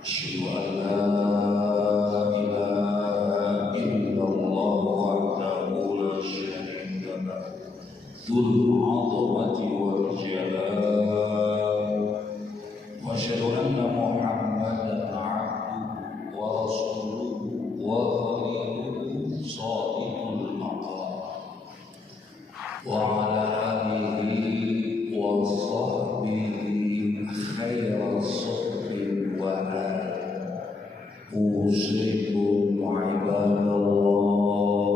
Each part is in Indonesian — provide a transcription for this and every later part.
أشهد أن لا إله إلا الله وحده لا شريك له ذو العظمة والجلال وأشهد أن محمدا عبده ورسوله وخليله صادق المقام وعلى آله وصحبه خير الصحب وآله أوصيكم عباد الله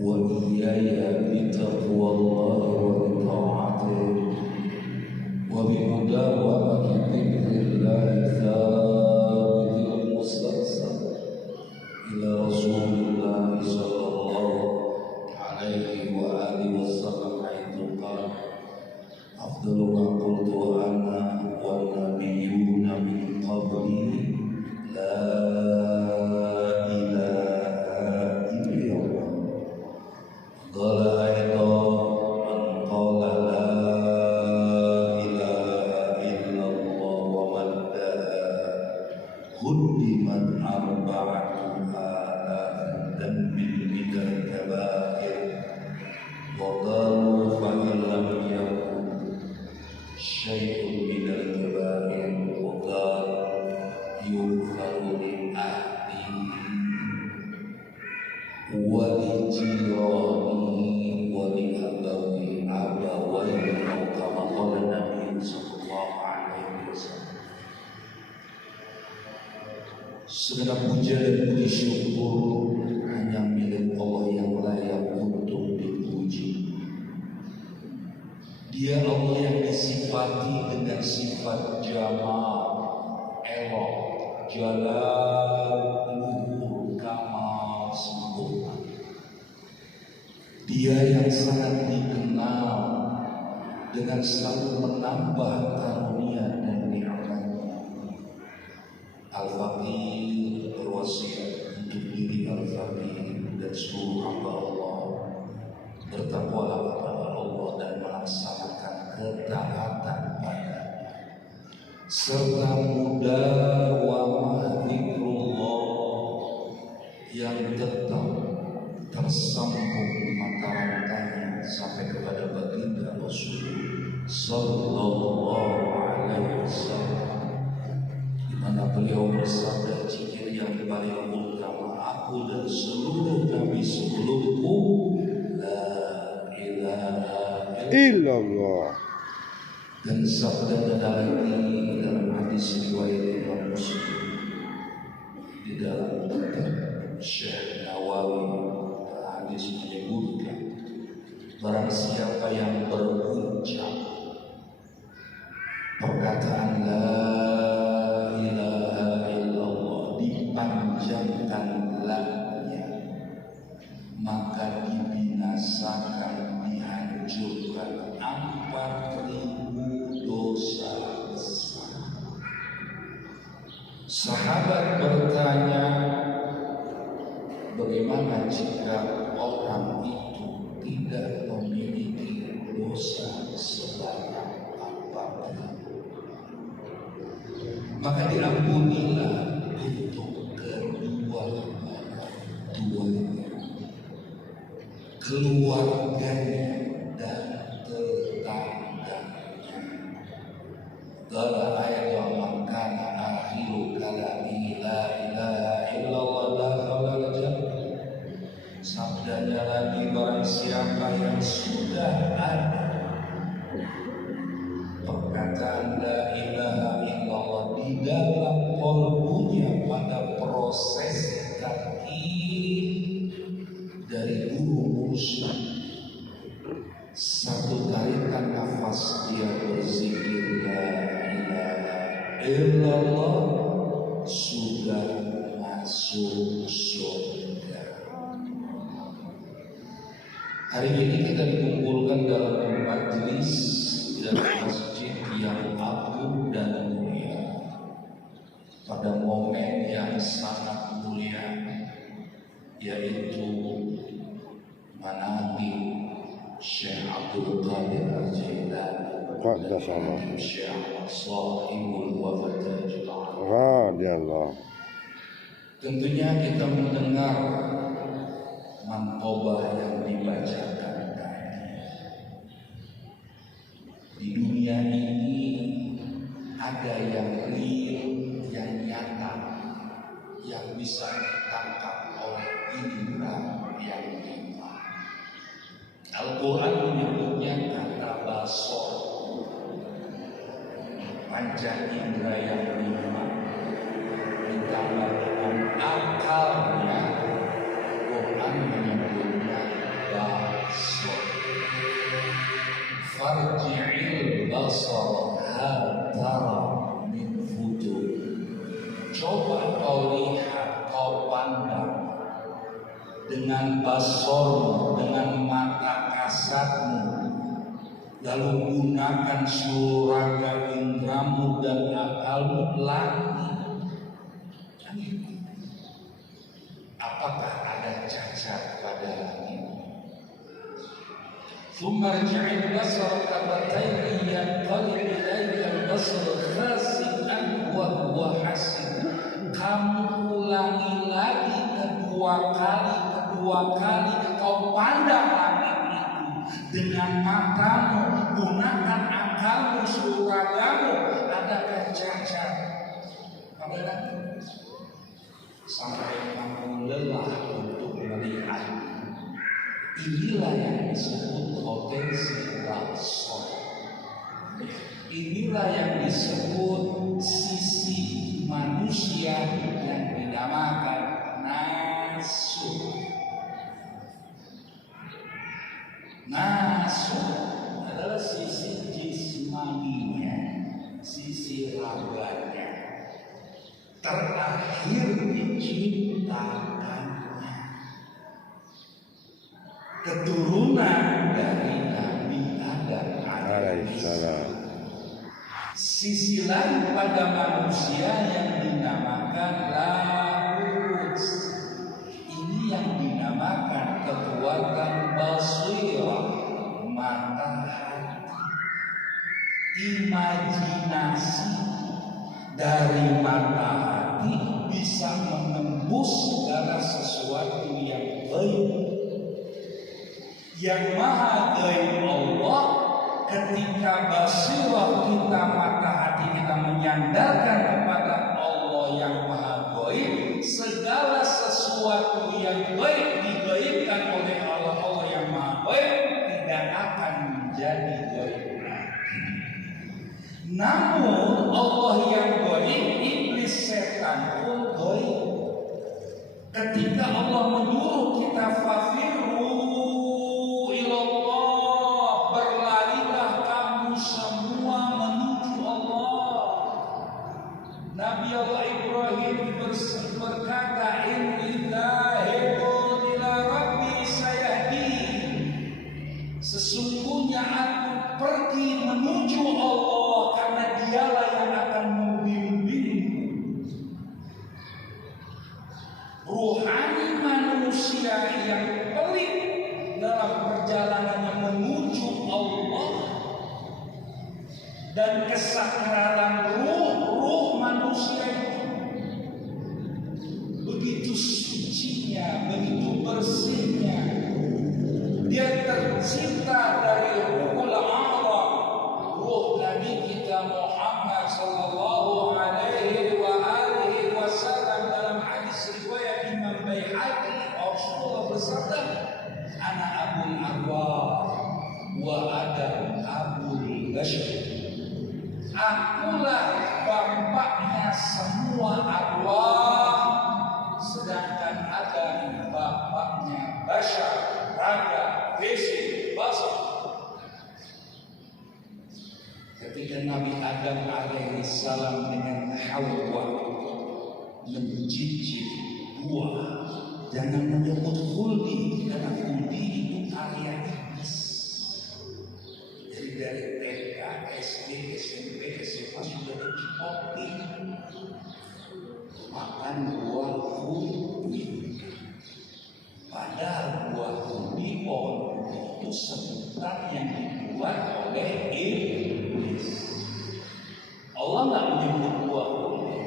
وإياي بتقوى الله وبطاعته وبمداومة ذكر الله الثابت المستقسم إلى رسول الله صلى الله عليه وآله وسلم حيث قال أفضل ما قلت أنا والنبيون من قبلي لا إله إلا الله قال أيضا من قال لا إله إلا الله ومن دعا قدمت 4,000 ذنب من الكبائر وقالوا فإن لم يكن شيء من الكبائر وقال يغفر لأهله ولجيرانه ولأبويه أو كما قال النبي صلى الله عليه وسلم. Segenap puja dan puji syukur hanya milik Allah yang layak untuk dipuji. Dia Allah yang disifati dengan sifat jamal, elok, jalal, luhur, kamal, sempurna. Dia yang sangat dikenal dengan selalu menambah karunia dan nikmatnya. Al-Faqir berwasiat untuk diri Al-Faqir dan seluruh hamba Allah bertakwalah kepada Allah dan melaksanakan ketaatan padanya serta mudawamah zikrullah yang tetap tersambung mata rantainya sampai kepada baginda Rasul sallallahu alaihi wasallam, di mana beliau bersabda, zikir yang paling utama aku dan seluruh nabi sebelumku la ilaha illallah. Dan sabda lagi dalam hadis riwayat Imam Muslim di dalam kitab Syekh Nawawi, hadis menyebutkan barang siapa yang berucap perkataan la ilaha illallah dipanjangkan la-nya, maka dibinasakan, dihancurkan 4.000 dosa besar. Sahabat bertanya, bagaimana jika orang itu tidak memiliki dosa sebanyak apapun? Maka diampunilah untuk kedua-duanya, keluarganya dan tetangganya. Qala ayat man kana akhiru kalami la ilaha illallah dakhala al-jannah. Sabdanya lagi, barang siapa yang sudah ada perkataan la ilaha illallah di dalam qalbunya pada proses takkir dari bulu musuh, satu tarikan nafas dia berzikir la ilaha illallah, sudah masuk surga. Hari ini kita dikumpulkan dalam majlis dalam masjid yang agung dan mulia pada momen yang sangat mulia, yaitu manaqib Syekh Abdul Qadir Al-Jailani, Syekh Sahibul Wafatajul Alam, radhiyallahu. Tentunya kita mendengar mantobah yang dibacakan tadi. Di dunia ini ada yang real, yang nyata, yang bisa ditangkap oleh indera yang lima. Al-Quran menyebutnya kata basor, panca indera yang lima, ditambah dengan akalnya. Quran menyebutnya basor. Farji'il basar hal tara min futur. Coba kau lihat, kau pandang dengan basormu, dengan mata kasatmu, lalu gunakan seluruh raga indramu dan akalmu lagi. Apakah ada cacat pada langit? Sumarji'il basar kabatayni yanqalib ilaika al-basar khasi'an wa huwa hasib. Kamu ulangi lagi kedua kali kau pandang langit itu dengan matamu, gunakan akalmu, seluruh ragamu. Adakah cacat pada langit? Sampai kamu lelah untuk melihat. Inilah yang disebut potensi basor. Inilah yang disebut sisi manusia yang dinamakan nasu. Nasu adalah sisi jismaninya, sisi raganya, terakhir diciptakannya, keturunan dari Nabi Adam alaihissalam. Sisi lain pada manusia yang dinamakan lahut. Ini yang dinamakan kekuatan basirah, mata hati, imajinasi. Dari mata hati bisa menembus segala sesuatu yang baik. Yang maha gaib Allah, ketika basirah kita, mata hati kita menyandarkan kepada Allah yang maha gaib, segala sesuatu yang baik digaibkan oleh Allah yang maha gaib tidak akan menjadi gaib. Namun Allah yang gaib, iblis, setan pun gaib. Ketika Allah menyuruh kita fafiru ilallah, berlarilah kamu semua menuju Allah. Nabi Allah Ibrahim berkata, inni dhahibun ila rabbi sayahdin. Sesungguhnya aku pergi menuju Allah karena dialah yang akan membimbingku. Ruhani manusia yang pelik dalam perjalanannya menuju Allah dan kesakralan ruh manusia itu begitu sucinya, begitu bersihnya. Dia tercipta dari ruhul a'zam, ruh Nabi kita Muhammad sallallahu alaihi wa alihi wasallam. Dalam hadis riwayat Imam Baihaqi, Rasulullah bersabda, ana abul arwah wa adam abul bashar. Akulah bapaknya semua arwah, sedangkan Adam bapaknya bashar, raga, fisik, basar. Ketika Nabi Adam alaihissalam dengan Hawa mencicip buah, jangan menyebut khuldi, karena khuldi itu area iblis. Jadi dari TK, SD, SMP, SMA sudah dicokopi makan buah khuldi. Padahal buah khuldi, pohon khuldi itu sebutan yang dibuat oleh iblis. Allah nggak menyebut buah khuldi,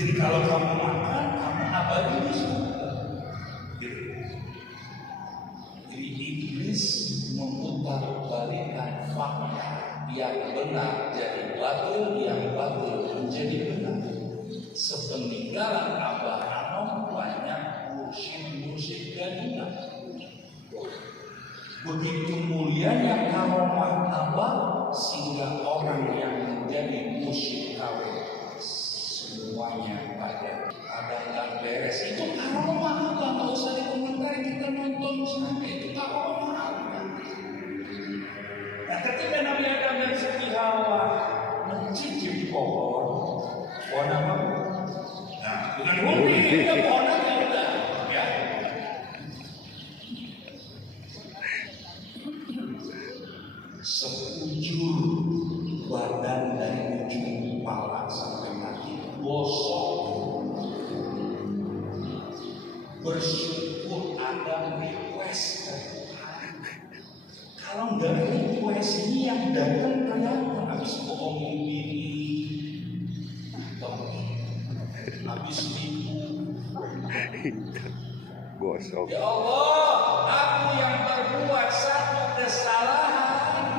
Jadi kalau kamu makan, kamu abadi di surga. Jadi iblis memutar balikan fakta, yang benar jadi batil, yang batil menjadi benar. Sepeninggalan Abah Anom banyak mursyid gadingan. Begitu mulianya karomah Abah sehingga orang yang menjadi mursyid kawin semuanya pada nggak beres. Itu karomah Abah, nggak usah dikomentari, kita nonton sampai itu karomah Abah. Nah, ketika Nabi Adam dan Siti Hawa mencicip pohon apa? Nah, bukan hobi, itu pohon apa udah, ya. Sekujur badan dari ujung kepala sampai kaki gosok. Bersyukur Adam request. Kalau nggak request ini yang datang kelihatan habis bohongin diri, habis nipu. Gosok. Ya Allah, aku yang berbuat satu kesalahan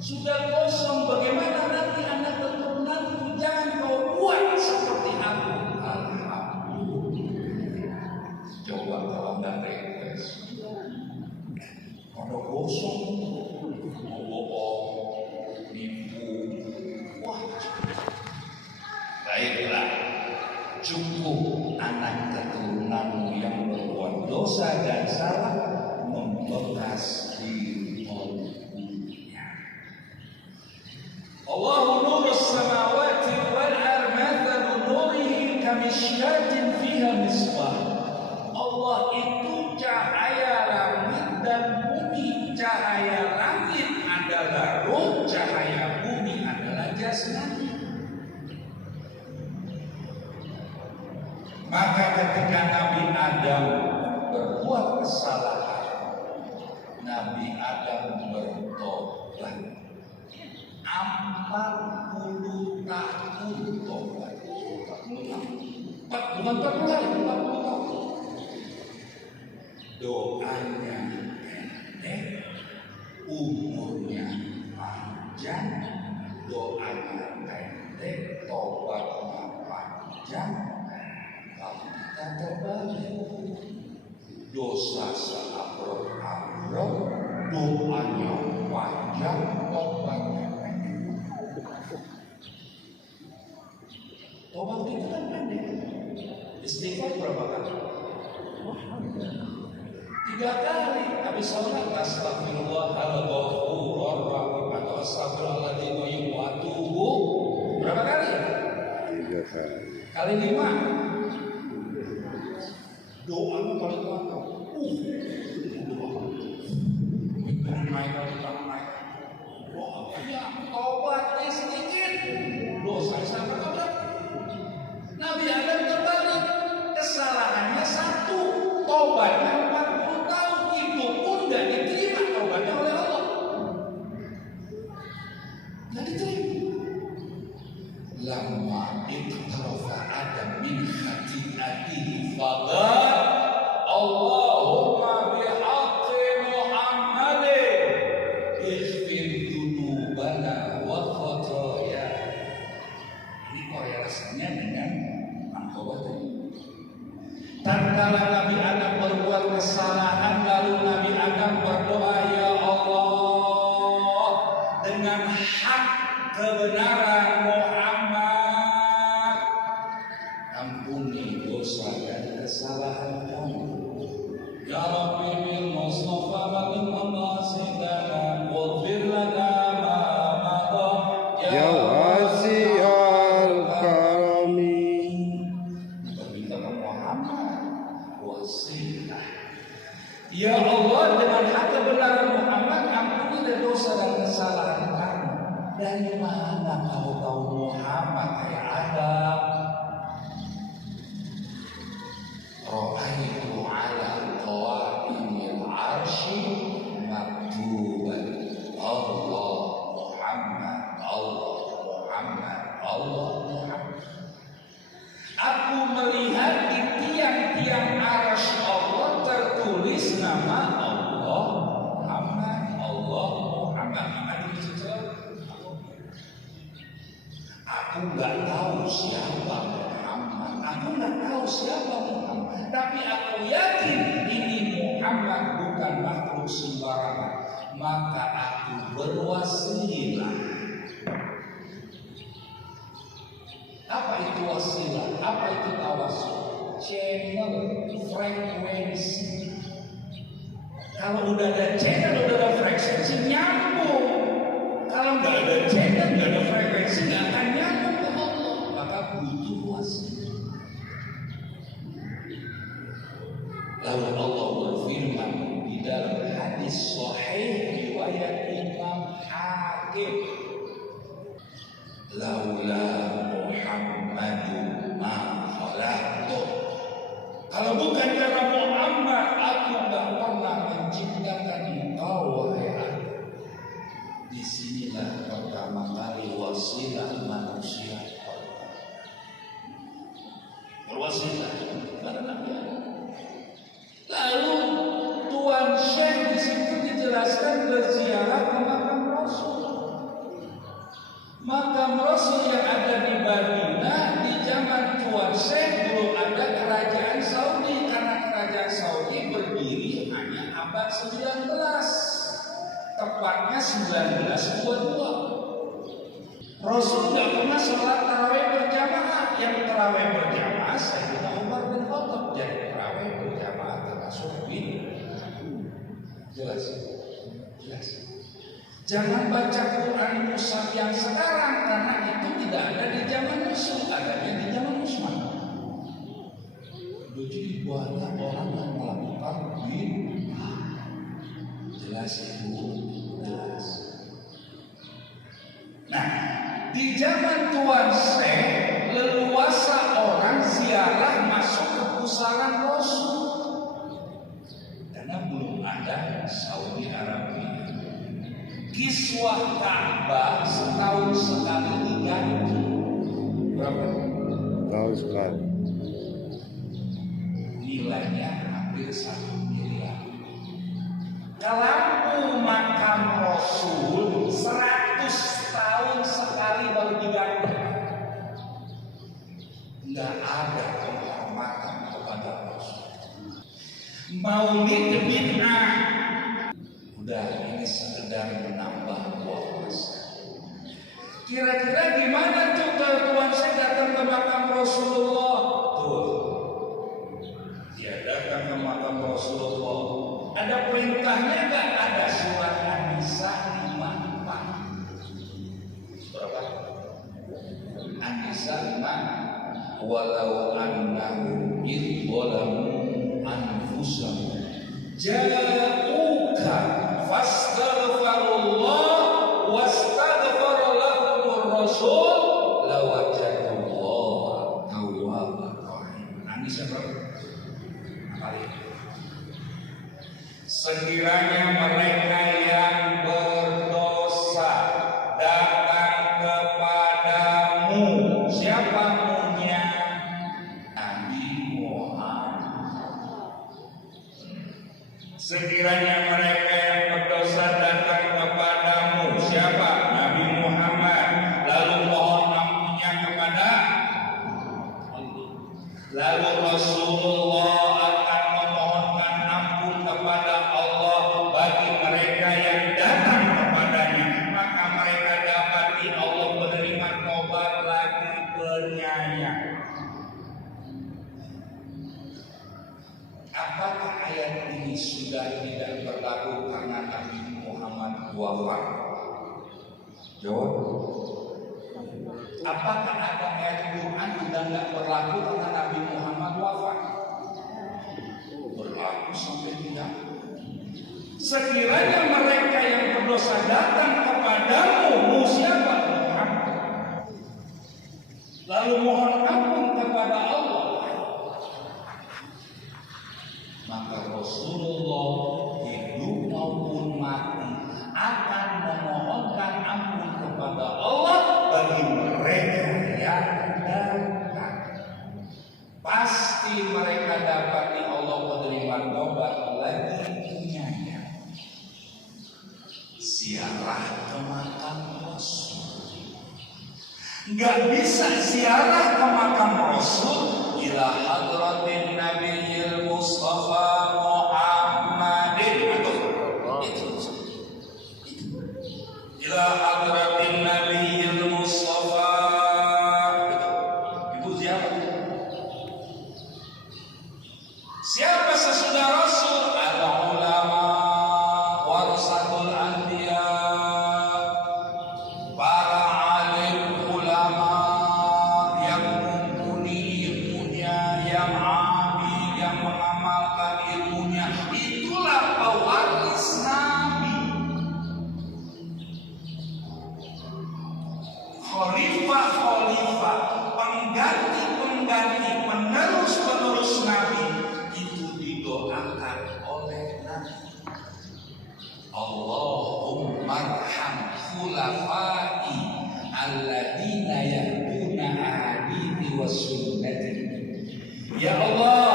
sudah kosong. Bagaimana nanti anak keturunanku? Jangan kau buat seperti aku. Alhamdulillah. Coba kalau nggak request. Kalau kosong, mau bohong, nipu, wah. Baiklah, cukup anak keturunanmu yang berbuat dosa dan salah membekas di mulutnya. Allahu nurus samawati wal ardh mathalu nurihi kamishkatin fiha misbah. Allah itu cahaya langit dan bumi. Cahaya langit adalah roh, cahaya bumi adalah jasmani. Maka ketika Nabi Adam berbuat kesalahan, Nabi Adam bertobat. 40 tahun tobat. 40 tahun. Doanya pendek, umurnya panjang. Doanya pendek, tobatnya panjang. Kalau kita terbalik, dosa seabrek-abrek, doanya panjang, tobatnya pendek. Tobat kita kan pendek. Istighfar berapa kali? 3 kali. Habis sholat astagfirullahaladzim atau astagfirullahaladzim wa atubu. Berapa kali? 3 kali. Kali 5. Doanya paling mantap. Naik. Ya, tobatnya sedikit. Dosa sama tobat. Nabi Adam terbalik. Kesalahannya 1, tobatnya 40 tahun. Itu pun gak diterima tobatnya oleh Allah. Gak diterima. Lama iqtarafa Adam min khati'atihi faqala Allahumma maka aku berwasilah. Apa itu wasilah? Apa itu tawasul? Channel, frekuensi. Kalau udah ada channel, udah ada frekuensi, nyambung. Kalau nggak ada channel, nggak ada frekuensi, nggak akan nyambung ke Allah. Maka butuh wasilah. Lalu Allah berfirman di dalam hadis sahih riwayat Imam Hakim, laula Muhammadun ma khalaqtu. Kalau bukan karena Muhammad, aku tak pernah menciptakan engkau, wahai Adam. Disinilah pertama kali wasilah manusia berwasilah kepada Nabi Adam. Lalu Tuan Syekh di situ dijelaskan berziarah ke makam Rasul. Makam Rasul yang ada di Madinah di zaman Tuan Syekh belum ada kerajaan Saudi, karena kerajaan Saudi berdiri hanya abad 19, tepatnya 1922. Rasul tidak pernah sholat tarawih berjamaah. Yang tarawih berjamaah Sayyidina Umar bin Khattab. Jadi tarawih berjamaah termasuk bin. Jelas. Jangan baca Quran Mushaf yang sekarang, karena itu tidak ada di zaman Rasul, adanya di zaman Utsman. Jadi banyak orang yang melakukan bin. Jelas itu, jelas. Nah, di zaman Tuan Syekh, leluasa orang ziarah masuk ke pusaran Rasul. Karena belum ada Saudi Arabia. Kiswah Ka'bah setahun sekali diganti. Berapa? Tahun sekali. Nilainya hampir 1 miliar. Lampu makam Rasul 100 tahun sekali baru diganti. Tidak ada penghormatan kepada Rasul. Maulid bid'ah. Udah, ini sekedar menambah wawasan. Kira-kira gimana tuh kalau Tuan Syekh datang ke makam Rasulullah? Tuh, dia datang ke makam Rasulullah. Ada perintahnya nggak? Ada surat An-Nisa 54. Berapa? An-Nisa 5. Walau annahum idh zalamu anfusahum ja'uka fastaghfirullah wastaghfara lahumur rasul lawajadullah tawwaban rahim. An-Nisa berapa? Sekiranya mereka yang berdosa datang kepadamu, siapa munya? Nabi Muhammad. Sekiranya mereka yang berdosa datang kepadamu, siapa? Nabi Muhammad. Lalu mohon ampunnya kepada Allah. Lalu Rasulullah akan memohonkan ampun kepada Allah bagi mereka yang datang kepadanya, maka mereka dapati Allah menerima tobat lagi penyayang. Apakah ayat ini sudah tidak berlaku karena Nabi Muhammad wafat? Jawab. Apakah ada ayat Quran sudah tidak berlaku karena Nabi Muhammad wafat? Berlaku sampai tidak. Sekiranya mereka yang berdosa datang kepadamu, siapa? Muhammad. Lalu mohon ampun kepada Allah, maka Rasulullah hidup maupun mati akan memohonkan ampun kepada Allah bagi mereka yang datang. Pasti mereka dapati Allah menerima tobat lagi penyayang. Ziarah ke makam Rasul. Gak bisa ziarah ke makam Rasul ila hadratin Nabiyil Mustafa Muhammadin. Itu warasatul anbiya, para alim ulama yang mumpuni ilmunya, yang amil, yang mengamalkan ilmunya, itulah pewaris Nabi. Khalifah-khalifah, pengganti-pengganti, penerus-penerus Nabi itu didoakan oleh Nabi. Allahumma arham khulafai alladzina yahduna ahadithi wa sunnati. Ya Allah,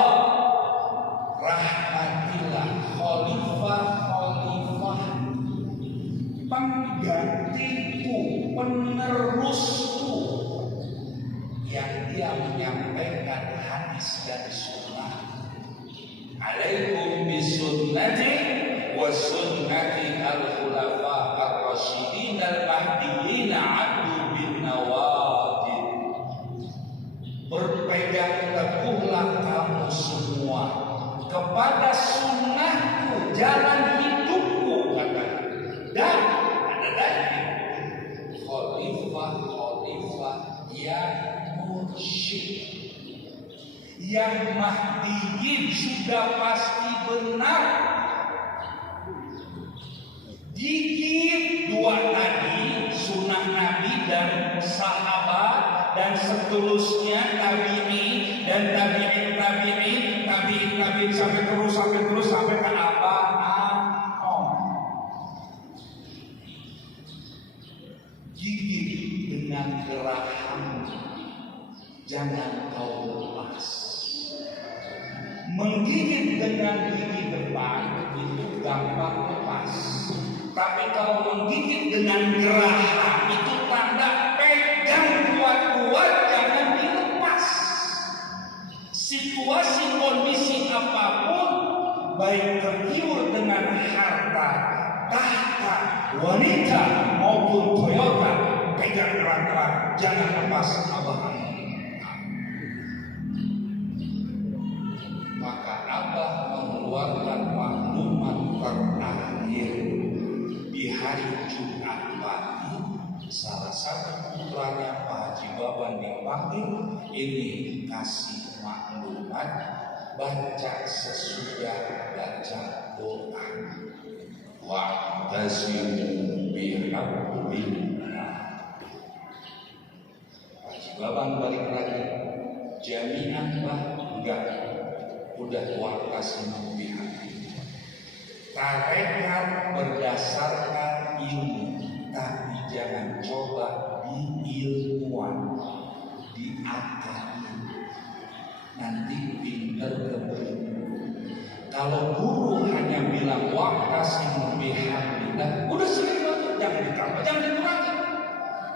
rahmatilah khalifah-khalifah, penggantiku, penerusku, yang dia menyampaikan hadis dan sunnah. Alaikum bisunnati wa sunnati al-khulafa ar-rasyidin al-mahdiyyin 'addu bin nawajid. Berpegang teguhlah kamu semua kepada sunnahku, jalan hidupku, katanya. Dan ada lagi khalifah-khalifah yang mursyid, yang mahdiyin, sudah pasti benar. Gigit dua nabi, sunnah nabi dan sahabat dan seterusnya, tabi'in dan tabi'in sampai terus sampai ke abad Adam. Gigit dengan gerahan, jangan kau lepas. Menggigit dengan gigi depan itu gampang lepas, tapi kalau menggigit dengan gerahan itu tanda pegang kuat-kuat, jangan dilepas. Situasi kondisi apapun, baik tergiur dengan harta, tahta, wanita maupun Toyota, pegang erat-erat, jangan lepas Abah. Maka Abah mengeluarkan maklumat terakhir di hari Jumat pagi. Salah satu putranya Pak Haji Baban dipanggil, ini kasih maklumat, baca sesudah baca doa. Wa'tasimu bihablillah. Pak Haji Baban balik lagi, jaminan bah enggak, udah wa'tasimu bihablillah. Tarekat berdasarkan ilmu, tapi jangan coba diilmuan, diakali, nanti pinter keburu. Kalau guru hanya bilang wa'tasimu bihablillah, udah selesai, jangan ditambah, jangan dikurangi.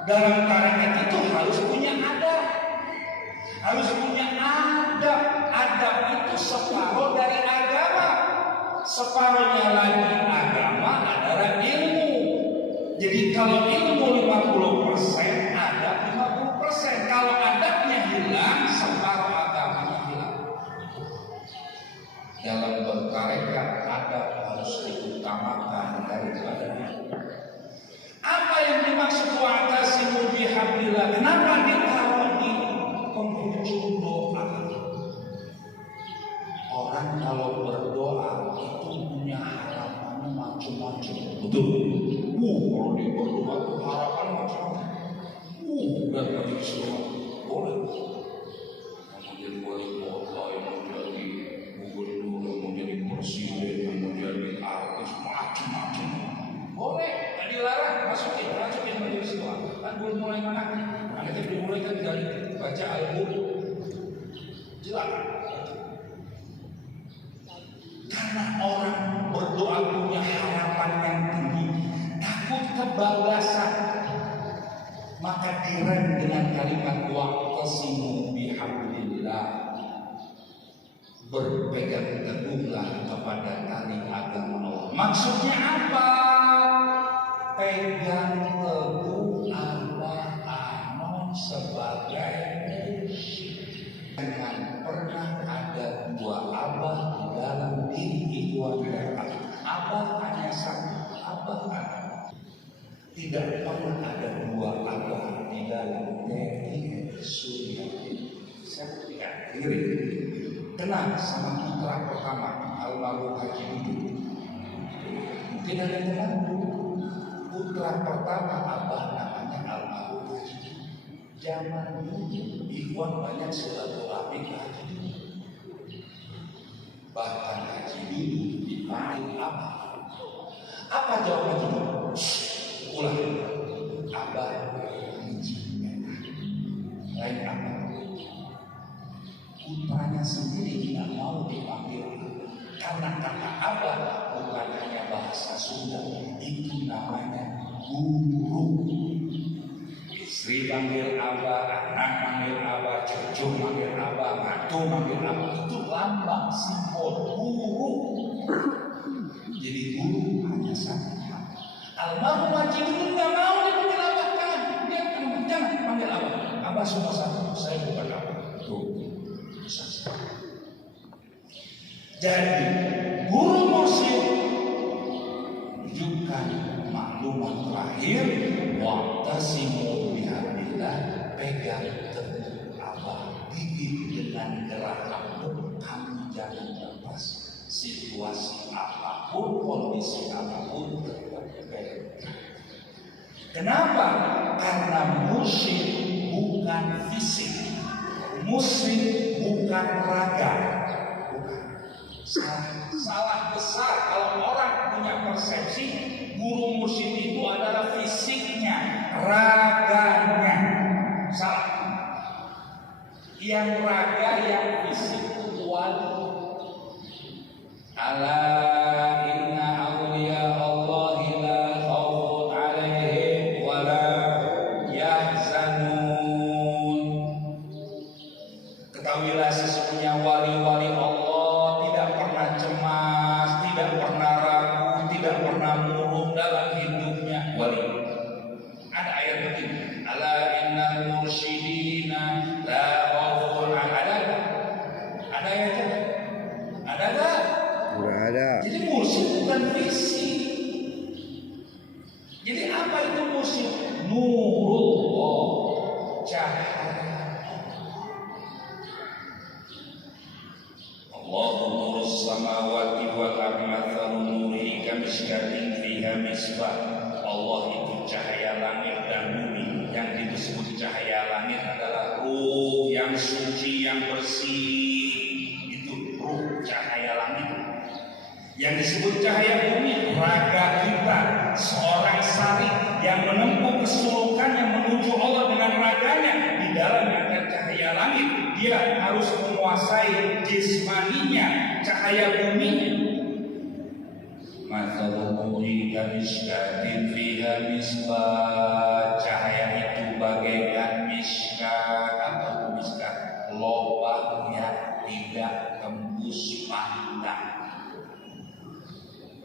Dalam tarekat itu harus punya adab, harus punya adab. Adab itu separuh dari agama, separuhnya lagi agama adalah ilmu. Jadi kalau ilmu 50%, adab 50%. Kalau adabnya hilang, separuh agamanya hilang. Dalam bertarekat, adab harus diutamakan daripada ilmu. Apa yang dimaksud wa'tasimu bihablillah? Kenapa ditaruh di penghujung doa? Orang kalau berdoa itu punya harapannya macam-macam. Betul. Kalau dia berdoa harapan macam-macam. Dan tadi semua boleh. Yang mau jadi wali kota, yang mau jadi gubernur, yang mau jadi presiden, yang mau jadi artis, macam-macam. Boleh. Tadi larang, masukin majelis doa. Kan belum mulai mana? Nanti dimulai kan dari baca Al-Qur'an. Silakan. Karena orang berdoa punya harapan yang tinggi, takut kebablasan, maka direm dengan kalimat wa'tasimu bihablillah, berpegang teguhlah kepada tali agama Allah. Maksudnya apa? Pegang teguh Allah Anon sebagai musyrik. Jangan pernah ada dua abah di dalam diri itu adalah abah hanya satu. Tidak pernah ada dua abah di dalam TNI Surya. Saya tidak iri. Kenal sama putra pertama almarhum Haji Dudung. Mungkin ada yang kenal. Putra pertama abah namanya almarhum Haji Dudung. Zaman dulu Ikhwan banyak silaturahmi ke Haji Dudung. Bahkan Haji Dudung dipanggil abah. Apa jawaban Haji Dudung? Ulang, abah izin lain apa? Putranya sendiri tidak mau dipanggil karena kata abah bukan hanya bahasa Sunda, itu namanya guru. Istri panggil abah, anak panggil abah, cucu panggil abah, mantu panggil abah, itu lambang simbol guru. Jadi guru hanya satu. Almarhum Haji Dudung nggak mau dipanggil abah, dia jangan panggil abah. Abah cuma satu, saya bukan abah. Tuh, bisa. Jadi guru mursyid menunjukkan maklumat terakhir, wa'tasimu bihablillah, pegang teguh abah, gigit dengan gerak kamu, kamu jangan lepas. Situasi apapun, kondisi apapun terjadi. Kenapa? Karena musik bukan fisik, musik bukan raga. Bukan. Salah besar kalau orang punya persepsi guru musik itu adalah fisiknya, raganya. Salah. Yang raga, yang fisik kuat. Ala inna awliya Allahi la khawfun alaihim wa la yahzanun. Ketahuilah sesungguhnya wali-wali Allah tidak pernah cemas, tidak pernah ragu, tidak pernah murung dalam hidupnya. Wali. Ada ayat begini. Ala innal mursyidina la khawfun alaihim. Ada ayatnya? Ada enggak? Ada. Jadi mursyid bukan fisik. Jadi apa itu mursyid? Nurullah, cahaya Allahu nurus samawati wal ardi mathalu nurihi kamishkatin fiha misbah. Allah itu cahaya langit dan bumi. Yang disebut cahaya langit adalah ruh yang suci, yang bersih. Itu ruh cahaya langit. Yang disebut cahaya bumi, raga kita, seorang sari yang menempuh kesurukannya menuju Allah dengan raganya. Di dalamnya ada cahaya langit, dia harus menguasai jismaninya, cahaya buminya. Mathalu nuri kamishkatin fiha misbah. Cahaya itu bagaikan miskat. Apa miskat? Lubang yang tidak tembus pandang.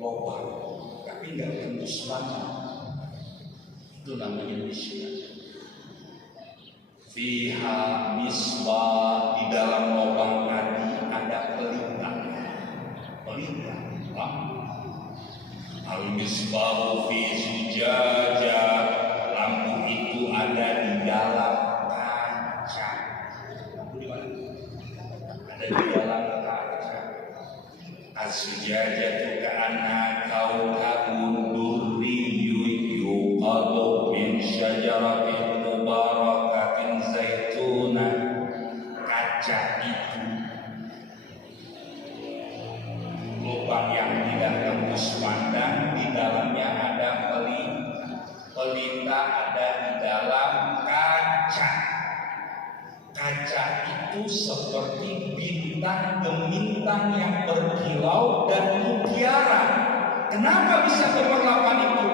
Lubang, tapi nggak tembus pandang. Itu namanya miskat. Fiha misbah, di dalam lubang tadi ada pelita. Pelita, lampu. Al-misbahu fi zujajah, lampu itu ada di dalam kaca. Lampu di mana? Ada di dalam kaca. As-sujajatu ka'anna kaukabun durriyyun yuqadu min syajaratin mubarakatin zaituna. Kaca itu lubang yang tidak tembus pandang, di dalamnya ada pelita ada di dalam kaca. Kaca itu seperti bintang gemintang yang berkilau dan mutiara. Kenapa bisa gemerlapan itu?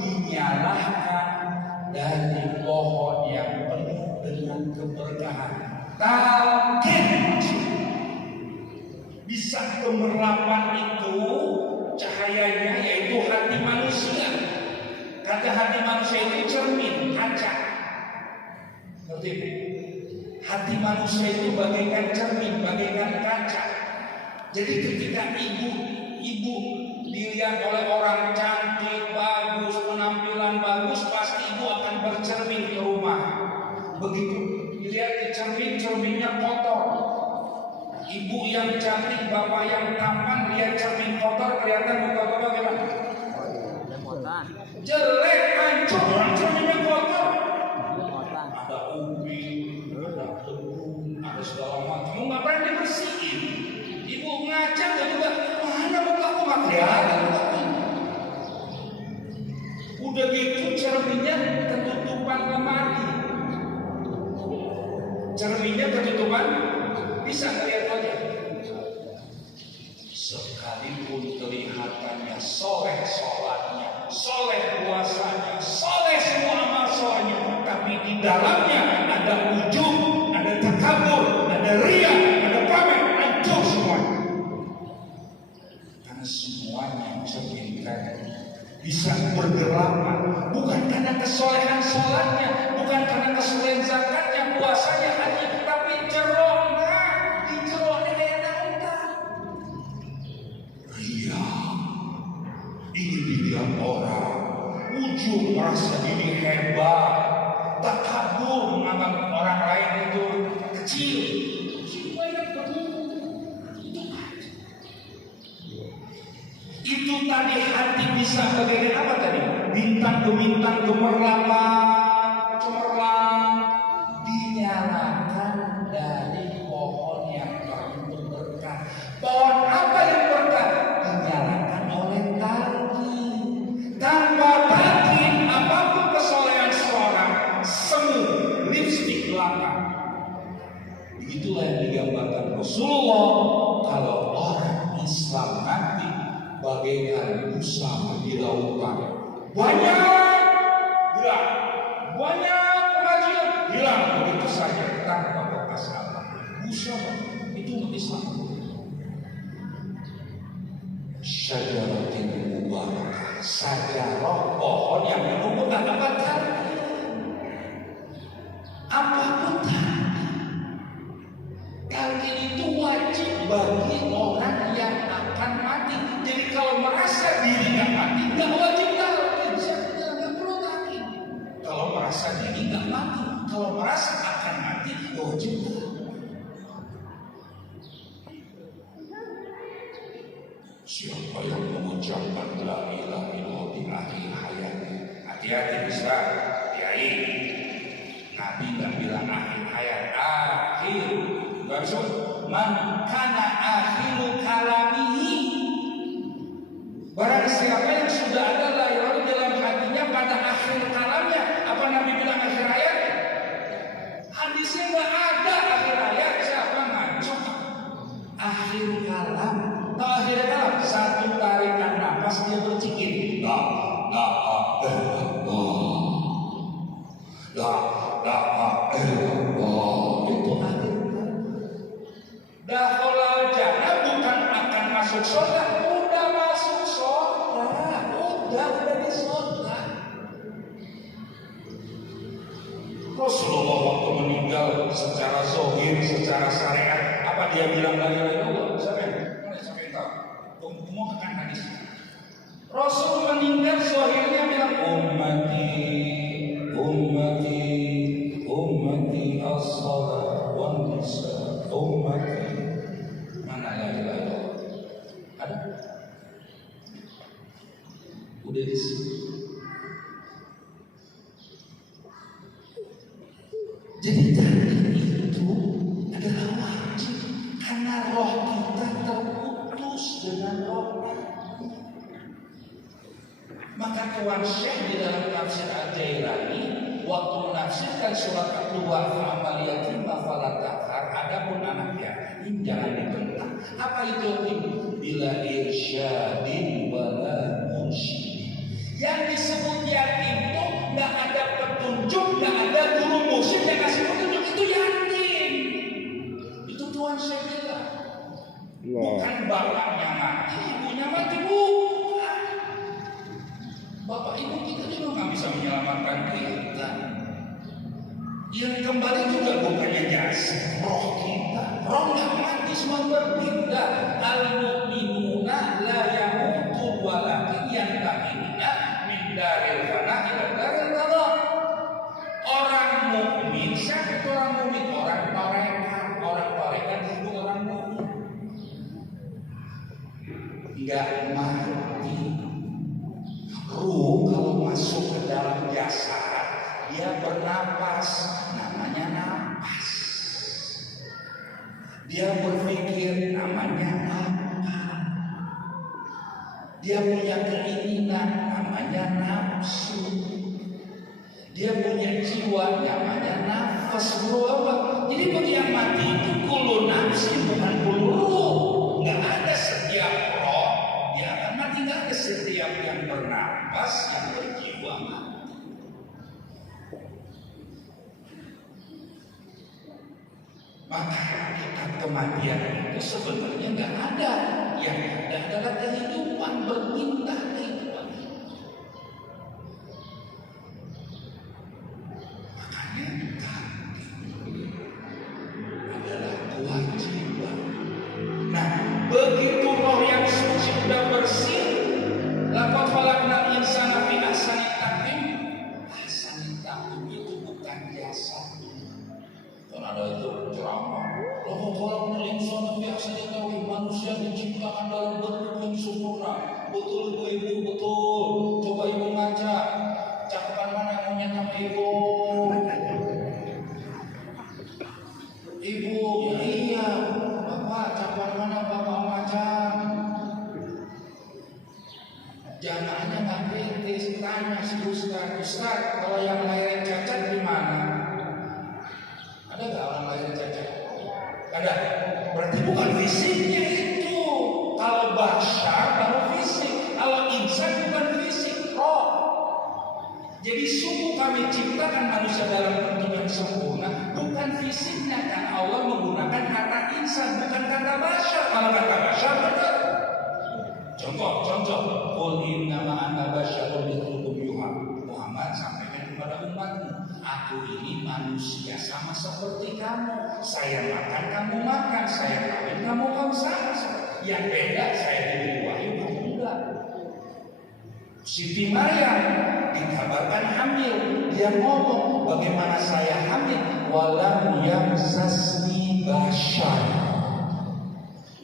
Dinyalakan dari pohon yang penuh dengan keberkahan. Talqin. Bisa gemerlapan itu cahayanya yaitu hati manusia. Kata hati manusia itu cermin, kaca. Ngerti? Hati manusia itu bagaikan cermin, bagaikan kaca. Jadi ketika ibu dilihat oleh orang cantik, bagus, penampilan bagus, Ibu yang cantik, bapak yang tampan, lihat cermin kotor, kelihatan muka bapak bagaimana? Jelek, hancur, orang cerminnya kotor. Ada ubi, ada debu, ada segala macam. Mau ngapain dibersihin? Ibu ngaca juga, mana muka aku nggak kelihatan. Udah gitu cerminnya ketutupan lemari. Cerminnya ketutupan, bisa ngeliat aja. Sekalipun kelihatannya soleh sholatnya, soleh puasanya, soleh semua amal solehnya, tapi di dalamnya ada ujub, ada takabur, ada riya, ada pamer, hancur semuanya. Karena semuanya mencerminkan bisa bergelapan, bukan karena kesolehan sholatnya, bukan karena kesolehan zakatnya, puasanya, haji, tapi cerona, di cerona kayak nauta. Ria, ingin dilihat orang, ujung merasa diri hebat, takabur menganggap orang lain itu kecil. Itu tadi hati bisa bagaikan apa tadi? Bintang gemintang cemerlang dinyalakan dari pohon yang penuh berkah. Pohon apa yang berkah? Dinyalakan oleh tangki. Tanpa tangki, apapun kesolehan seorang, semu, lipstik belakang. Itulah yang digambarkan Rasulullah. Kalau orang Islam nanti bagaikan busa di lautan, banyak hilang, banyak pengajian hilang begitu saja tanpa bekas apa. Busa itu Islam. Syajaratin mubarakah, sajarah pohon yang menumbuhkan apa tadi? Apapun tadi itu wajib bagi orang yang akan mati. Jadi kalau merasa diri nggak mati, nggak wajib tahu. Nggak perlu tahu. Kalau merasa diri nggak mati, kalau merasa akan mati, wajib tahu. Siapa yang mengucapkan la ilaha illallah di akhir hayatnya, hati-hati bisa kiai. Nabi nggak bilang akhir hayat, akhir. Maksud man kana akhiru kalamihi, barang siapa yang sudah ada la ilaha dalam hatinya pada akhir kalamnya. Apa Nabi bilang akhir hayat? Hadisnya nggak ada akhir hayat. Siapa ngaco? Akhir kalam. Tahu akhir kalam? Satu tarikan nafas dia bercikir. Itu akhir. Dakhalal jannah bukan akan masuk surga, udah masuk surga, udah di surga. Rasulullah waktu meninggal secara zahir, secara syariat, apa dia bilang la ilaha illallah? Sampai tahu. Mau akan hadis. Rasul meninggal zahirnya bilang ummati as-salat wan nisa ummati. Mana la ilaha illallah? Ada? Udah di sini. Jadi takdir itu adalah wajib karena roh kita terputus dengan roh Nabi. Maka Tuan Syekh di dalam tafsir Al-Jailani waktu menafsirkan surat Al-Duha fa'amal yatim falat takhar, adapun anak yatim jangan dibentak. Apa itu yatim? Bila irsyadin wala mursyid. Yang disebut yatim itu nggak ada petunjuk, nggak ada guru mursyid yang kasih petunjuk, itu yatim. Itu Tuhan saya bilang. Bukan bapaknya mati, ibunya mati, bukan. Bapak ibu kita juga nggak bisa menyelamatkan kita. Yang kembali juga bukannya jasad, roh kita. Roh nggak mati, semua berbeda. Al-mu'minuna la yamutu walakin yantaqiluna min daril fana ila daril qada. Orang mukmin, siapa itu orang mukmin? Orang tarekat itu orang mukmin. nggak mati. Ruh kalau masuk ke dalam jasad, dia bernapas, namanya napas. Dia berpikir, namanya akal. Dia punya keinginan, namanya nafsu. Dia punya jiwa, namanya nafas. Jadi bagi yang mati itu kulu nafsi, bukan kulu ruh. Nggak ada setiap roh dia akan mati, nggak ada setiap yang bernapas, yang berjiwa mati. Maka hakikat kematian itu sebenarnya nggak ada. Yang ada adalah kehidupan, berpindah kehidupan. Makanya adalah kewajiban. Nah, begitu roh yang suci sudah bersih, laqad khalaqnal insana fi ahsani taqwim. Ahsani taqwim itu bukan jasad. Kalau ada itu ceramah, laqad khalaqnal insana fi ahsani taqwim, manusia diciptakan dalam bentuk yang sempurna. Betul ibu, betul. Coba ibu ngaca, cakapan mana yang maunya sama ibu? Ibu, ya iya. Bapak, cakapan mana bapak macam? Jamaahnya nggak kritis, tanya si Ustaz, kalau yang lahir cacat gimana? Ada nggak orang lahir cacat? Ada. Berarti bukan fisiknya itu. Kalau bashar baru fisik, kalau insan bukan fisik, roh. Jadi sungguh kami ciptakan manusia dalam bentuk yang sempurna, bukan fisiknya, kan Allah menggunakan kata insan, bukan kata bashar. Kalau kata bashar benar. Contoh, qul innama ana basyarun mithlukum yuha. Muhammad sampaikan kepada umatmu, aku ini manusia sama seperti kamu. Saya makan, kamu makan. Saya kawin, kamu sama. Yang beda, saya diberi wahyu, kamu enggak. Siti Maryam dikabarkan hamil. Dia ngomong, bagaimana saya hamil? Walam yamsasni basyar.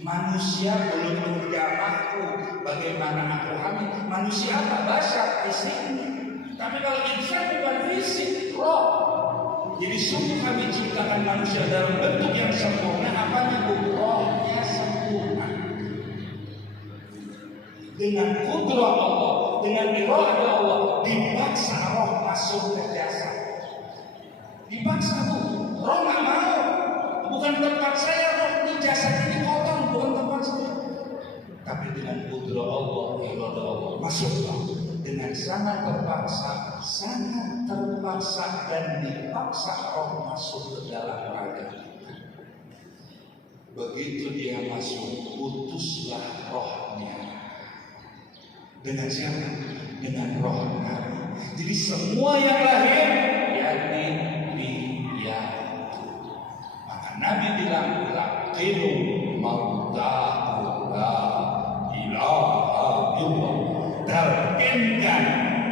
Manusia belum menjamahku. Bagaimana aku hamil? Manusia apa? Basyar, fisiknya. Tapi kalau insan bukan fisik, roh. Jadi sungguh kami ciptakan manusia dalam bentuk yang sempurna. Apanya? Rohnya sempurna. Dengan kudrah Allah, dengan iradah Allah, dipaksa roh masuk ke jasad. Dipaksa tuh, roh nggak mau. Bukan tempat saya, roh di jasad ini kotor, bukan tempat saya. Tapi dengan kudrah Allah, iradah Allah, masuklah. Dengan sangat terpaksa dan dipaksa roh masuk ke dalam raga. Begitu dia masuk, putuslah rohnya. Dengan siapa? Dengan roh Nabi. Jadi semua yang lahir yatim piatu. Maka Nabi bilang laqilu mautahu la ilaha illallah. Talqinkan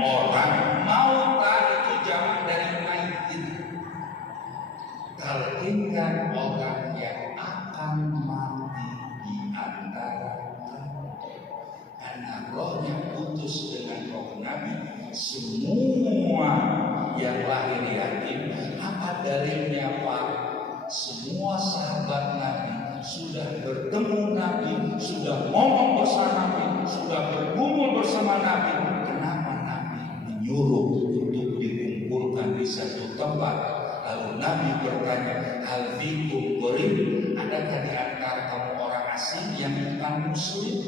orang mauta itu jamak dari maitin. Talqinkan orang yang akan mati di antara kamu. Karena rohnya putus dengan roh Nabi. Semua yang lahir yatim. Apa dalilnya Pak? Semua sahabat Nabi sudah bertemu Nabi, sudah ngomong bersama Nabi, sudah bergumul bersama Nabi. Kenapa Nabi menyuruh untuk dikumpulkan di satu tempat? Lalu Nabi bertanya, hal fikum gharib? Adakah di antara kamu orang asing yang bukan muslim?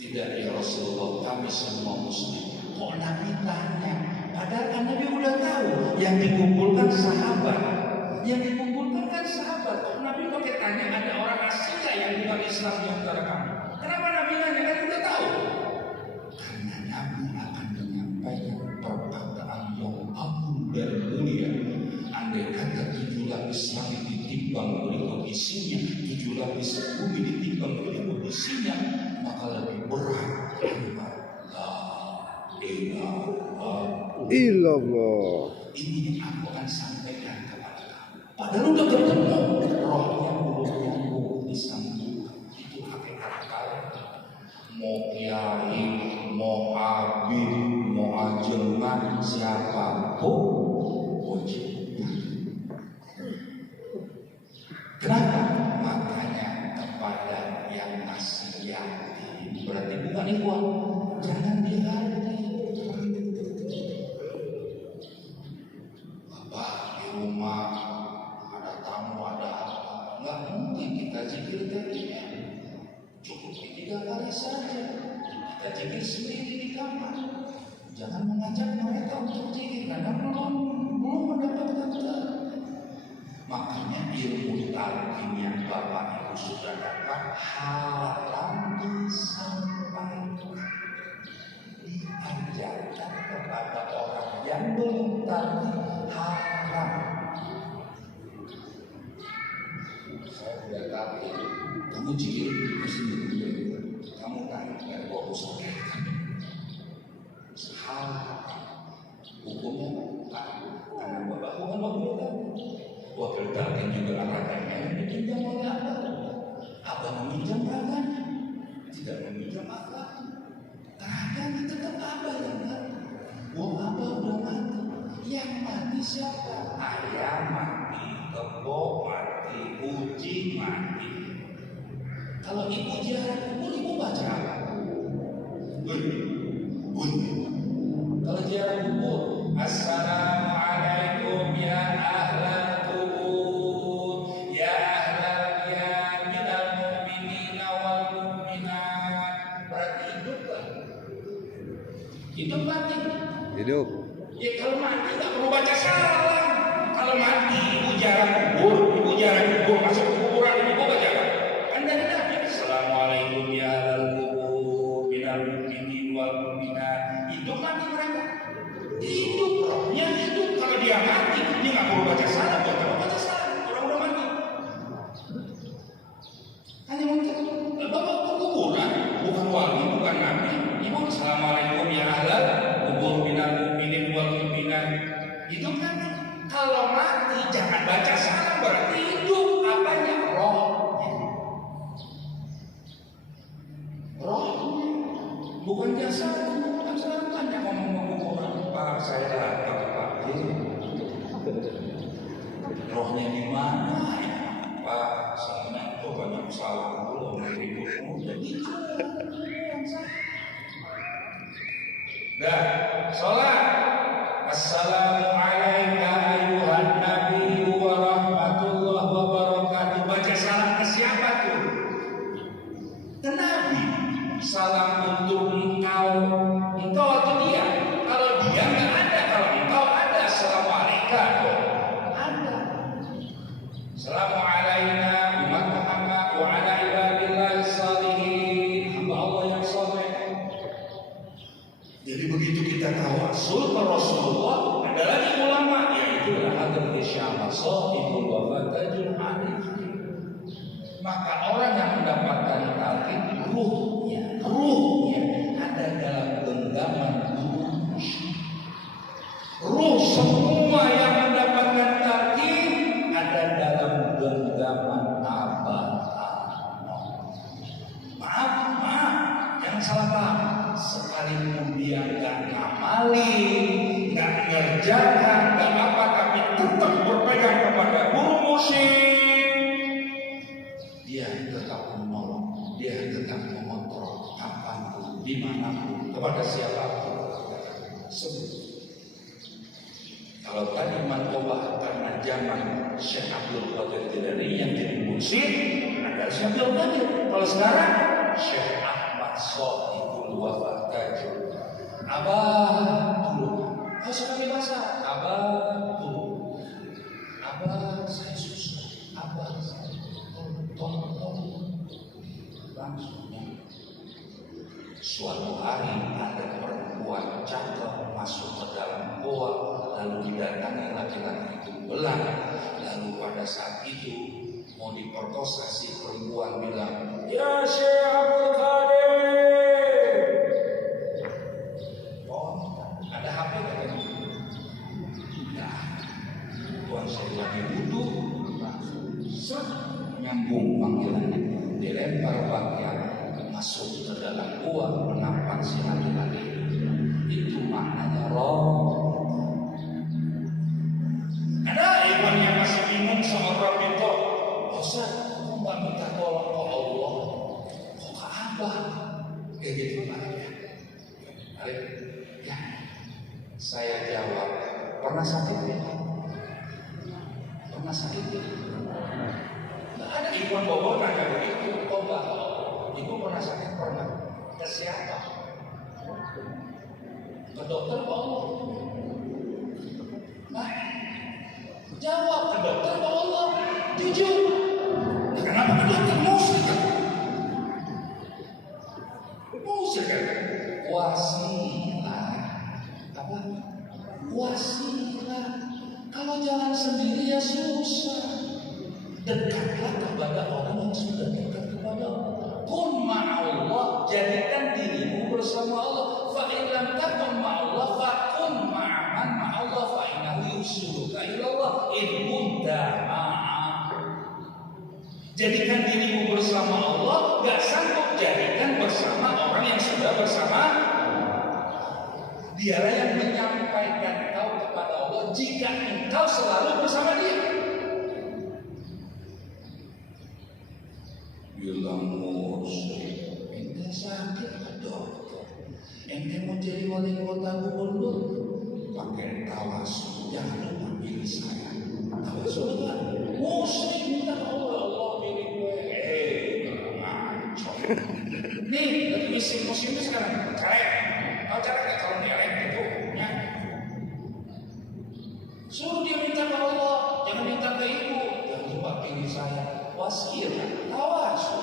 Tidak ya Rasulullah, kami semua muslim. Kok Nabi tanya? Padahal kan Nabi udah tahu yang dikumpulkan sahabat. Yang dikumpulkan kan sahabat. Kok Nabi pakai tanya ada orang asing yang bukan Islam di antara kamu? Kenapa Nabi nanya? Kan udah tahu. Karena Nabi akan menyampaikan perkataan yang agung dan mulia. Andai kata 7 lapis langit ditimbang berikut isinya, 7 lapis bumi ditimbang berikut isinya, maka lebih berat kalimat la ilaha illallah. Ini aku akan sampaikan kepada kamu. Padahal udah ketemu, rohnya belum nyambung disambung. Itu hakikat mau kiai, mau habib, mau ajengan, siapapun wajib. Kenapa? Makanya kepada yang masih yatim, berarti bukan ikhwan, jangan diganti. Bapak di rumah ada tamu, ada apa, nggak mungkin kita zikir tadinya. Cukup 3 kali saja. Kita zikir sendiri di kamar. Jangan mengajak mereka untuk zikir karena belum mendapatkan zikir. Makanya ilmu talqin yang Bapak Ibu sudah dapat haram disampaikan, diajarkan kepada orang yang belum talqin haram. Saya tidak talqin, kamu zikir sendiri, kamu tanya dari bawa usaha, haram. Hukumnya karena Bapak bukan wakil. Wakil talqin juga alatnya dipinjam oleh Abah meminjam raganya, tidak meminjam akhlak. Raganya tetap Abah yang mati. Wong Abah udah mati. Yang mati siapa? Ayam mati, kebo mati, kucing mati. Kalau ibu ziarah kubur, ibu baca apa? Kalau ziarah kubur, Assalamualaikum ya ahlan hidup mati. Hidup. Ya kalau mati nggak perlu baca salam. Kalau mati ibu jarang kubur, masuk ke kuburan ibu baca apa? Kan dari Nabi. Assalamualaikum ya ahlal kubur, minal mu'minin wal mu'minat. Hidup mati mereka. Hidup rohnya hidup. Kalau dia mati dia nggak perlu baca salam. Buat apa baca salam? Orang udah mati. Hanya mungkin bapak kuburan, bukan wali, bukan nabi. Ibu assalamualaikum ya ahlal kubur minal mu'minin wal mu'minat. Hidup kan? Kalau mati jangan baca salam, berarti hidup. Apanya? Rohnya. Rohnya. Bukan jasa. Bukan salam kan yang ngomong kuburan. Pak saya lapar Pak. Rohnya di mana ya? Pak sana tuh banyak salah dulu ribut jadi. Dah, sholat. Assalamualaikum ayuhan nabi wa rahmatullah wa barakatuh. Baca salam ke siapa tuh? Ke Nabi. Salam untuk engkau. Engkau atau dia? Kalau dia nggak ada, kalau engkau ada. Assalamualaikum. Ada. Assalamualaikum umat Muhammad wa ala ibadillah salihin. Hamba Allah yang saleh. Jadi begitu kita tawasul ke Rasulullah, ada lagi ulama yaitu Hadrat Syekh Sahibul Wafat Tajul Arif. Maka orang yang mendapatkan talqin ruhnya ada dalam genggaman ruh. Ruh semua yang mendapatkan talqin ada dalam genggaman abad. Maaf, jangan salah paham. Sekalipun dia nggak ngamalin, nggak ngerjakan, nggak apa, tapi tetap berpegang kepada guru musyrik, dia tetap menolong, dia tetap mengontrol kapanpun, dimanapun, kepada siapapun. Kalau tadi Mantobah karena zaman Syekh Abdul Qadir Jilani yang jadi musyrik adalah Syekh Abdul Qadir. Kalau sekarang Syekh Ahmad Sahibul Wafat Tajul. Abah dulu, harus pakai bahasa. Abah dulu, abah saya susah, abah saya tolong langsungnya. Suatu hari ada perempuan cakep masuk ke dalam goa, lalu didatangi laki-laki itu belang. Lalu pada saat itu mau diperkosa, si perempuan bilang, ya Syekh Abdul Qadir. Ada HP kan? Nah, tuan saya lagi wudhu, langsung nyambung panggilannya, dilempar pakaian masuk ke dalam uang menampar si laki-laki. Itu maknanya roh. Ada ikhwan yang masih bingung sama Rabito. Ustaz, aku nggak minta tolong ke Allah, kok ke Abah? Kayak gitu makanya. Ya, saya jawab, pernah sakit ya? Pernah sakit ya? Nggak ada ikhwan bawa nanya begitu. Oh Mbak, ibu pernah sakit? Pernah. Ke siapa? Ke dokter ke Allah? Nah, jawab, ke dokter ke Allah. Jujur. Nah, kenapa ke dokter? Musrik kan? Musrik kan? Wasilah. Apa? Wasilah. Kalau jalan sendiri ya susah. Dekatlah kepada orang yang sudah dekat kepada Allah. Kun ma'allah, jadikan dirimu bersama Allah. Fa in lam takun ma'allah fa kun ma'aman ma'allah fa innahu yusiluka ilallah in kunta ma'a. Jadikan dirimu bersama Allah, gak sanggup jadikan bersama orang yang sudah bersama. Dialah yang menyampaikan kau kepada Allah jika engkau selalu bersama Dia. Bilang musrik, ente sakit ke dokter, ente mau jadi wali kota gubernur, pakai tawasul, jangan lupa pilih saya. Tawasul enggak? Musrik minta Allah pilih gue. Ngaco. Nih, lagi musim itu sekarang, caleg. Kau cara kayak kalau nyelek gitu, ya. Suruh dia minta ke Allah, jangan minta ke ibu. Jangan lupa pilih saya. Wasilah, tawasul.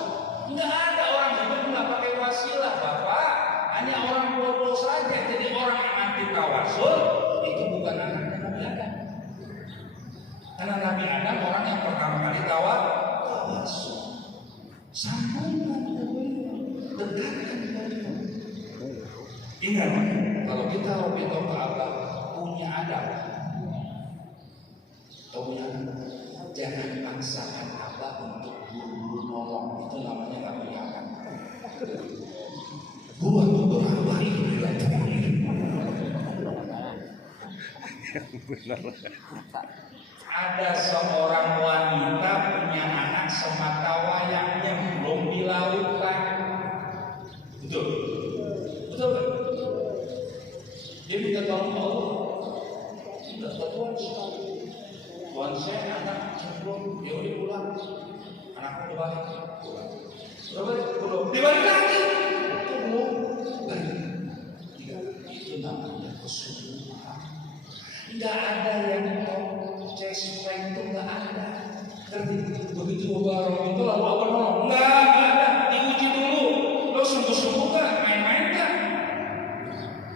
Nggak ada orang hidup nggak pakai wasilah, Bapak. Hanya orang bodoh saja. Jadi orang yang anti tawasul itu bukan anaknya Nabi Adam. Karena Nabi Adam orang yang pertama kali tawasul. Sambungkan dekatkan dengan. Ingat, kalau kita Rabito ke Abah punya adab, atau punya adab, jangan paksakan Abah untuk buru-buru nolong. Itu namanya nggak punya adab. Buat untuk Abah itu tidak boleh. Ada seorang wanita punya anak semata wayangnya belum dilahirkan. Betul, betul kan? Dia minta tolong Allah. Minta Tuhan sekali. Tuhan saya anak sebelum dia udah pulang. Anakku udah balik. Belum. Dia balik lagi. Belum. Balik. Tidak. Itu namanya kesungguhan. Tidak ada yang tahu chest pain itu nggak ada. Begitu baru itu lalu apa nolong? Nggak ada. Diuji dulu. Lo sungguh-sungguh nggak? Main-main nggak?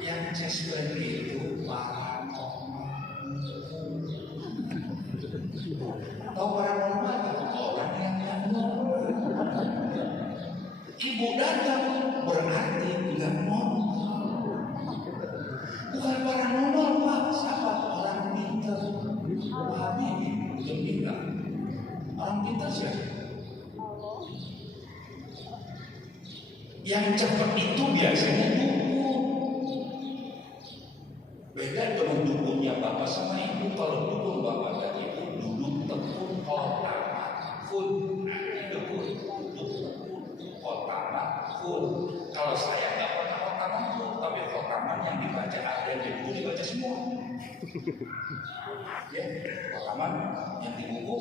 Yang chest pain itu paranormal. Tahu paranormal itu orang yang nggak normal. Ibu datang berarti nggak normal. Bukan paranormal Pak. Siapa? Orang pintar. Habib udah pintar. Orang pintar siapa? Yang cepat itu biasanya dukun. Beda dengan dukunnya bapak sama ibu. Kalau dukun bapak dan ibu duduk tekun khotamat full. Dukun khotamat full. Kalau saya nggak pernah khotamat full, tapi khotamat yang dibaca ada di buku dibaca semua. Ya, khotamat yang di buku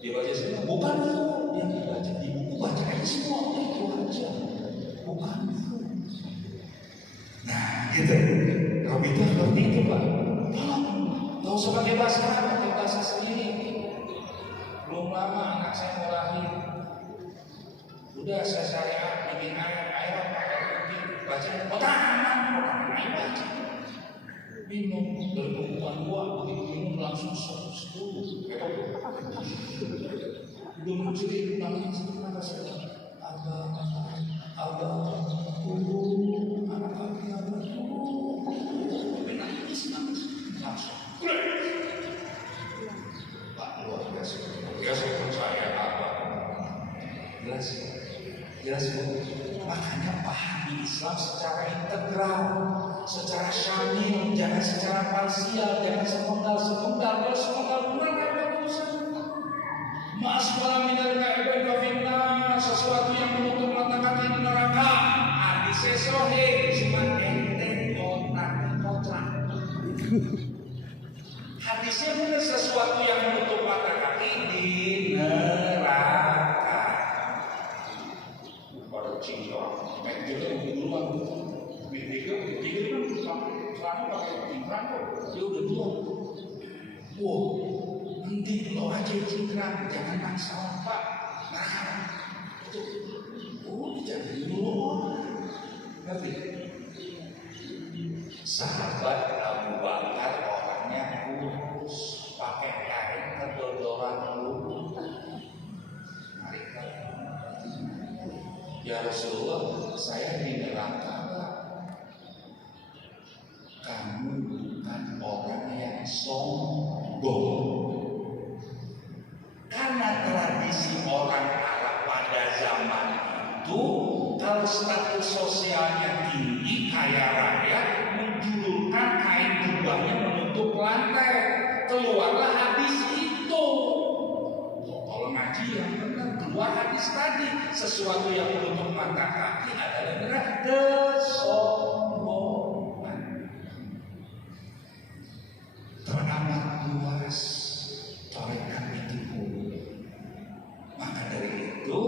dibaca semua. Bukan full yang dibaca di buku baca aja semua. Itu aja. Bukan full. Nah, gitu. Kalau itu seperti itu Pak. Nggak usah pakai bahasa Arab, pakai bahasa sendiri. Belum lama anak saya mau lahir. Udah saya syariat bikin air pakai putih, baca khotamat, baca. Minum dari bukuan gua, begitu minum langsung 10. Belum jadi namanya kenapa saya? Abah, anak kaki abah, nangis langsung. Pak luar biasa, biasa percaya apa? Jelas, makanya pahami Islam secara integral, secara syamil, jangan secara parsial, jangan sepenggal-sepenggal. Kalau sepenggal benar ada urusan. Ma'asbala minal ka'ibai kafinna, sesuatu yang menutup mata kaki di neraka. Hadisnya sahih, cuma ente otak kotak. Hadisnya benar, sesuatu yang menutup mata kaki di neraka. Pada cingkrang, meja duluan, tiga kan selama pakai cingkrang kok, dia udah dua. Wow, nanti lo aja cingkrang, jangan masalah Pak. Nah, itu jangan dulu. Ngerti? Sahabat Abu Bakar orangnya kurus, pakai kain kedodoran dulu. Ya Rasulullah, saya di neraka. Kamu bukan orang yang sombong. Karena tradisi orang Arab pada zaman itu, kalau status sosialnya tinggi, kaya raya, menjulurkan kain jubahnya menutup lantai. Keluarlah hadis itu. Kalau ngaji yang benar, keluar hadis tadi. Sesuatu yang menutup mata kaki adalah kesombongan. Teramat luas tarekat itu pun. Maka dari itu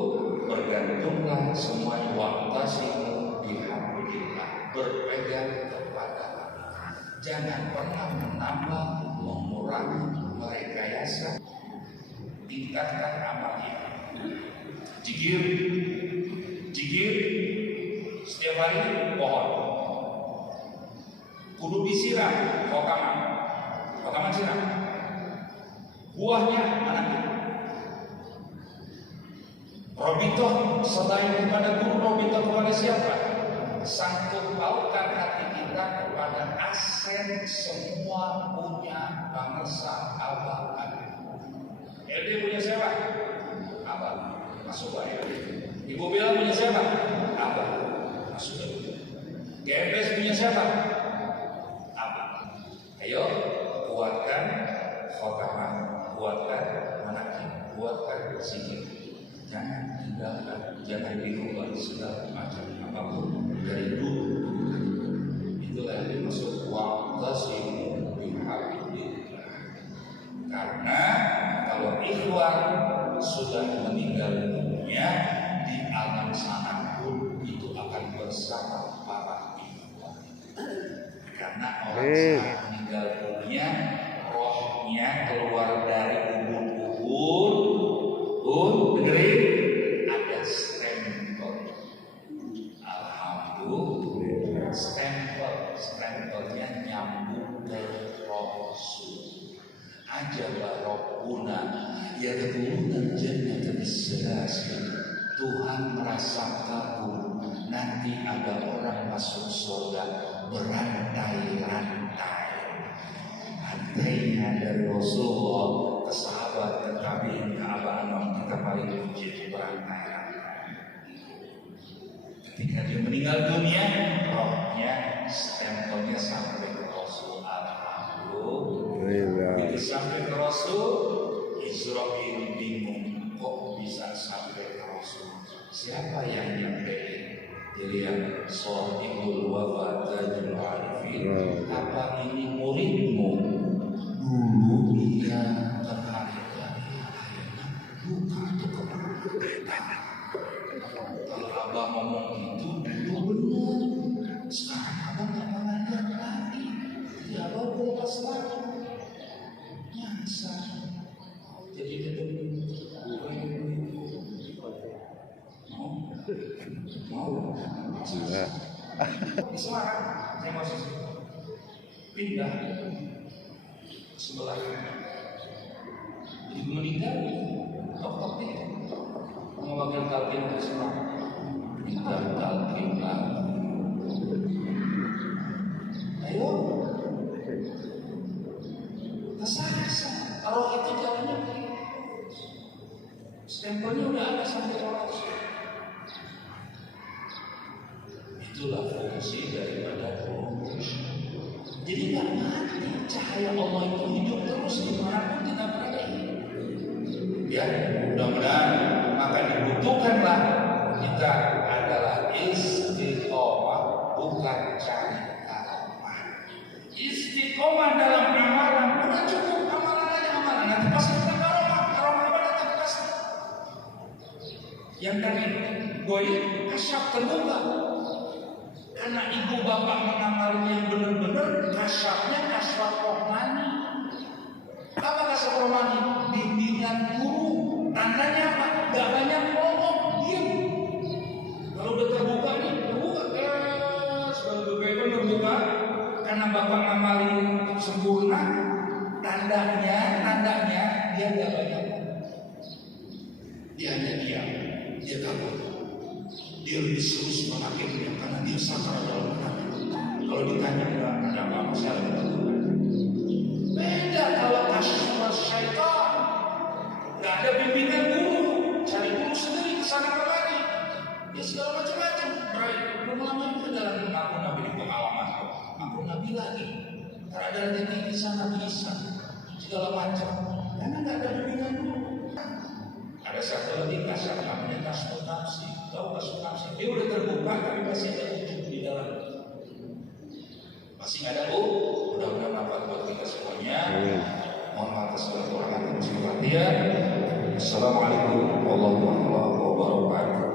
bergantunglah semua waqtasimu bihablillah, berpegang kepada Allah. Jangan pernah menambah, mengurangi, merekayasa. Tingkatkan amal ini. Jikir setiap hari pohon. Kudu disiram, kotaman siram. Buahnya anak. Robitoh selain kepada guru, robitoh kepada siapa? Sangkut pautkan hati kita kepada aset semua punya bangsa awal. LD punya siapa? Abang, masuk aja. Ibu Bella punya siapa? Abang, masuk aja. GMS punya siapa? Abang. Ayo, kuatkan khotamah, kuatkan manakib, kuatkan zikir. Jangan tinggalkan, jangan dirubah segala macam apapun dari dulu. Itulah yang dimaksud waqtasimu bihablillah. Karena kalau ikhwan sudah meninggal dunia di alam sana pun itu akan bersama para ikhwan. Karena orang saat meninggal dunia rohnya keluar dari ubun-ubun, dengerin, ada stempel. Alhamdulillah, stempelnya nyambung ke Rasul. Ajaba Rabbuna yadkhuluna jannata bis-salasil. Tuhan merasa kagum nanti ada orang masuk surga berantai-rantai. Rantainya dari Rasulullah ke sahabat, ke tabi'in, ke abang-abang kita paling puji berantai-rantai. Ketika dia meninggal dunia, rohnya stempelnya sampai ke Rasul. Alhamdulillah. Begitu sampai ke Rasul, Israil bingung, kok bisa sampai ke Rasul? Siapa yang nyampein? Jadi yang Shahibul Wafat Tajul Arifin, apa ini muridmu? Dulu dia terhari-hari akhirnya buka itu kebenaran. Kalau abang ngomong itu dulu benar, sekarang abang nggak mengajar lagi. Ya abang lepas lagi. Nyasa. Jadi ketemu mau di Semarang saya masih pindah sebelah jadi meninggal tok itu mewakil talqin ke Semarang tinggal talqin lagi. Ayo kesaksa kalau itu jalannya stempelnya udah ada sampai orang. Itulah bersih daripada kurus. Jadi nggak mati, cahaya Allah itu hidup terus dimanapun kita berada. Ya, mudah-mudahan maka dibutuhkanlah kita adalah istiqomah, bukan cari karomah. Istiqomah dalam amalan bukan cukup amalan aja amalan, nanti pasti kita karomah apa nanti pasti. Yang tadi boy kasyaf terbuka karena ibu bapak mengamalin yang benar-benar, kasyafnya kasyaf rohani. Apa kasyaf rohani? Bimbingan guru. Tandanya apa? Gak banyak ngomong, diam. Kalau udah terbuka nih, terbuka kalau terbuka karena bapak ngamalin sempurna, tandanya dia gak banyak. Dia hanya diam, dia takut. Dia lebih serius menghakimnya karena dia sakar dalam hati. Kalau ditanya enggak ada apa-apa, saya lebih beda kalau kasus syaitan. Nggak ada bimbingan guru, cari guru sendiri kesana kemari. Ya segala macam-macam. Baik, lama-lama itu dalam mengaku Nabi di pengalaman. Aku Nabi lagi. Karena ada rezeki di sana bisa segala macam. Karena nggak ada bimbingan guru. Ada satu lagi kasar namanya kasut nafsi. Tahu kasut nafsi? Dia udah terbuka tapi masih ada ujung di dalam. Masih nggak ada mudah-mudahan apa buat kita semuanya. Mohon maaf atas segala kekurangan dan kesalahan. Assalamualaikum warahmatullahi wabarakatuh.